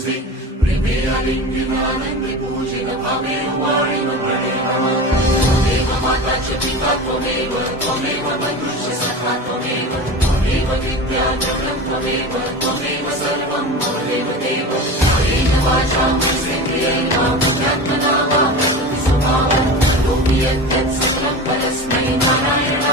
तुझे प्रेमे आलिंगनानंद पूजित भावे वाळीव प्रणेम त्वमेव माताच पिता त्वमेव बंधुश्च सखा त्वमेव विद्या जगं त्वमेव सर्वं त्वमेव देव कायेन वाचा मनसेन्द्रियैः बुद्ध्यात्मना वा प्रकृतिस्वभावं करोमि यत् सकलं परस्मै नारायण